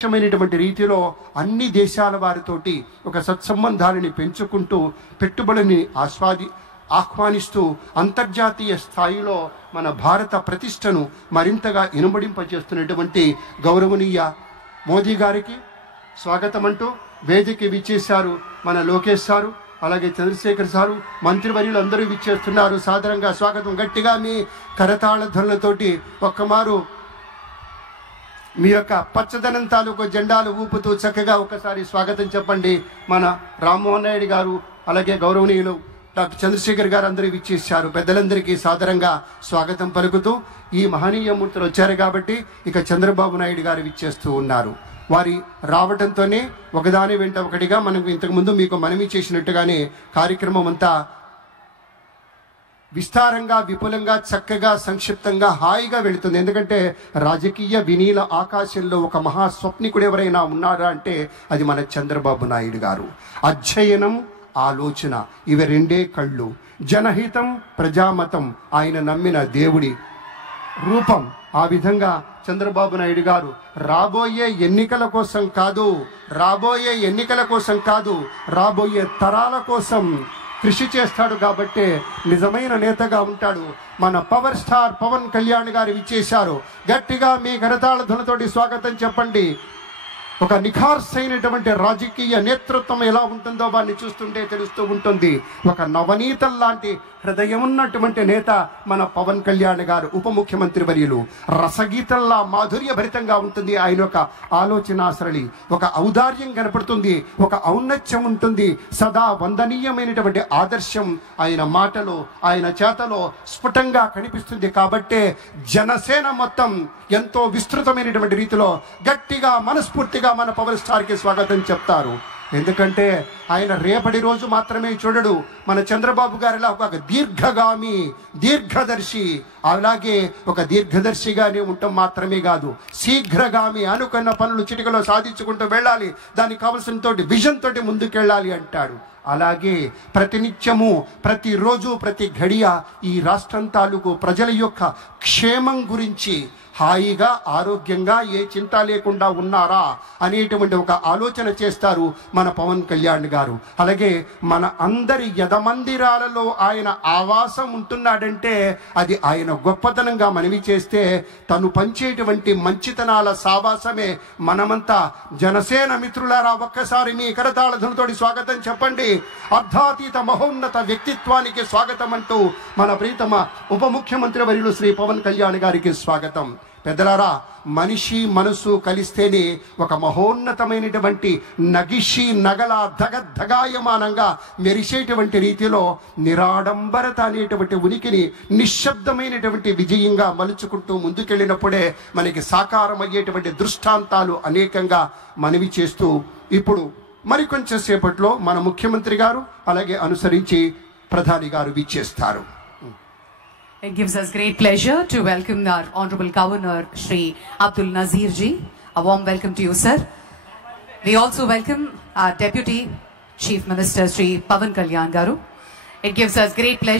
రీతిలో అన్ని దేశాల వారితోటి ఒక సత్సంబంధాలని పెంచుకుంటూ పెట్టుబడిని ఆహ్వానిస్తూ అంతర్జాతీయ స్థాయిలో మన భారత ప్రతిష్టను మరింతగా ఇనుమడింపజేస్తున్నటువంటి గౌరవనీయ మోదీ గారికి స్వాగతం అంటూ వేదిక విచ్చేశారు మన లోకేష్ సారు, అలాగే చంద్రశేఖర్ సారు, మంత్రివర్యులు అందరూ విచ్చేస్తున్నారు. సాదరంగా స్వాగతం. గట్టిగా మీ కరతాళ ధ్వనులతోటి ఒక్కమారు మీ యొక్క పచ్చదనం తాలూకు జెండాలు ఊపుతూ చక్కగా ఒకసారి స్వాగతం చెప్పండి. మన రామ్మోహన్ నాయుడు గారు, అలాగే గౌరవనీయులు డాక్టర్ చంద్రశేఖర్ గారు అందరూ విచ్చేశారు. పెద్దలందరికీ సాదరంగా స్వాగతం పలుకుతూ ఈ మహనీయ మూర్తులు వచ్చారు కాబట్టి ఇక చంద్రబాబు నాయుడు గారు విచ్చేస్తూ ఉన్నారు. వారి రావడంతోనే ఒకదాని వెంట ఒకటిగా మనకు ఇంతకుముందు మీకు మనవి చేసినట్టుగానే కార్యక్రమం అంతా విస్తారంగా, విపులంగా, చక్కగా, సంక్షిప్తంగా, హాయిగా వెళుతుంది. ఎందుకంటే రాజకీయ వినీల ఆకాశంలో ఒక మహాస్వప్నికుడు ఎవరైనా ఉన్నారా అంటే అది మన చంద్రబాబు నాయుడు గారు. అధ్యయనం, ఆలోచన, ఇవి రెండే కళ్ళు. జనహితం, ప్రజామతం, ఆయన నమ్మిన దేవుడి రూపం. ఆ విధంగా చంద్రబాబు నాయుడు గారు రాబోయే ఎన్నికల కోసం కాదు, రాబోయే తరాల కోసం కృషి చేస్తాడు కాబట్టే నిజమైన నేతగా ఉంటాడు. మన పవర్ స్టార్ పవన్ కళ్యాణ్ గారు విచ్చేశారు. గట్టిగా మీ కరతాళ ధ్వనితోటి స్వాగతం చెప్పండి. ఒక నిఖార్సైనటువంటి రాజకీయ నేతృత్వం ఎలా ఉంటుందో వారిని చూస్తుంటే తెలుస్తూ ఉంటుంది. ఒక నవనీతం లాంటి హృదయం ఉన్నటువంటి నేత మన పవన్ కళ్యాణ్ గారు, ఉప ముఖ్యమంత్రి వర్యులు. రసగీతంలా మాధుర్యభరితంగా ఉంటుంది ఆయన యొక్క ఆలోచన సరళి. ఒక ఔదార్యం కనపడుతుంది, ఒక ఔన్నత్యం ఉంటుంది. సదా వందనీయమైనటువంటి ఆదర్శం ఆయన మాటలో, ఆయన చేతలో స్ఫుటంగా కనిపిస్తుంది. కాబట్టే జనసేన మొత్తం ఎంతో విస్తృతమైనటువంటి రీతిలో గట్టిగా, మనస్ఫూర్తిగా మన పవర్ స్టార్కి స్వాగతం చెప్తారు. ఎందుకంటే ఆయన రేపటి రోజు మాత్రమే చూడడు. మన చంద్రబాబు గారిలా ఒక దీర్ఘగామి, దీర్ఘదర్శి. అలాగే ఒక దీర్ఘదర్శిగానే ఉండటం మాత్రమే కాదు, శీఘ్రగామి. అనుకున్న పనులు చిటికలో సాధించుకుంటూ వెళ్ళాలి, దానికి కావలసిన తోటి విజన్ తోటి ముందుకెళ్ళాలి అంటాడు. అలాగే ప్రతినిత్యము, ప్రతిరోజు, ప్రతి గడియ ఈ రాష్ట్రం తాలూకు ప్రజల యొక్క క్షేమం గురించి హాయిగా, ఆరోగ్యంగా, ఏ చింత లేకుండా ఉన్నారా అనేటువంటి ఒక ఆలోచన చేస్తారు మన పవన్ కళ్యాణ్ గారు. అలాగే మన అందరి యదమందిరాలలో ఆయన ఆవాసం ఉంటున్నాడంటే అది ఆయన గొప్పతనంగా మనవి చేస్తే, తను పంచేటువంటి మంచితనాల సావాసమే. మనమంతా జనసేన మిత్రులారా ఒక్కసారి మీ కరతాళ ధ్వనితోటి స్వాగతం చెప్పండి. అర్ధాతీత మహోన్నత వ్యక్తిత్వానికి స్వాగతం అంటూ మన ప్రీతమ ఉప ముఖ్యమంత్రి వర్యులు శ్రీ పవన్ కళ్యాణ్ గారికి స్వాగతం. పెద్దలారా, మనిషి మనసు కలిస్తేనే ఒక మహోన్నతమైనటువంటి నగిషి నగల ధగాయమానంగా మెరిసేటువంటి రీతిలో నిరాడంబరత అనేటువంటి ఉనికిని నిశ్శబ్దమైనటువంటి విజయంగా మలుచుకుంటూ ముందుకెళ్ళినప్పుడే మనకి సాకారమయ్యేటువంటి దృష్టాంతాలు అనేకంగా మనవి చేస్తూ ఇప్పుడు మరికొంచెం సేపట్లో మన ముఖ్యమంత్రి గారు, అలాగే అనుసరించి ప్రధాని గారు విచ్చేస్తారు. It gives us great pleasure to welcome our Honorable Governor Shri Abdul Nazir ji. A warm welcome to you, sir. We also welcome our Deputy Chief Minister Shri Pavan Kalyan Garu. It gives us great pleasure